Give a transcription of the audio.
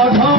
ধর্ম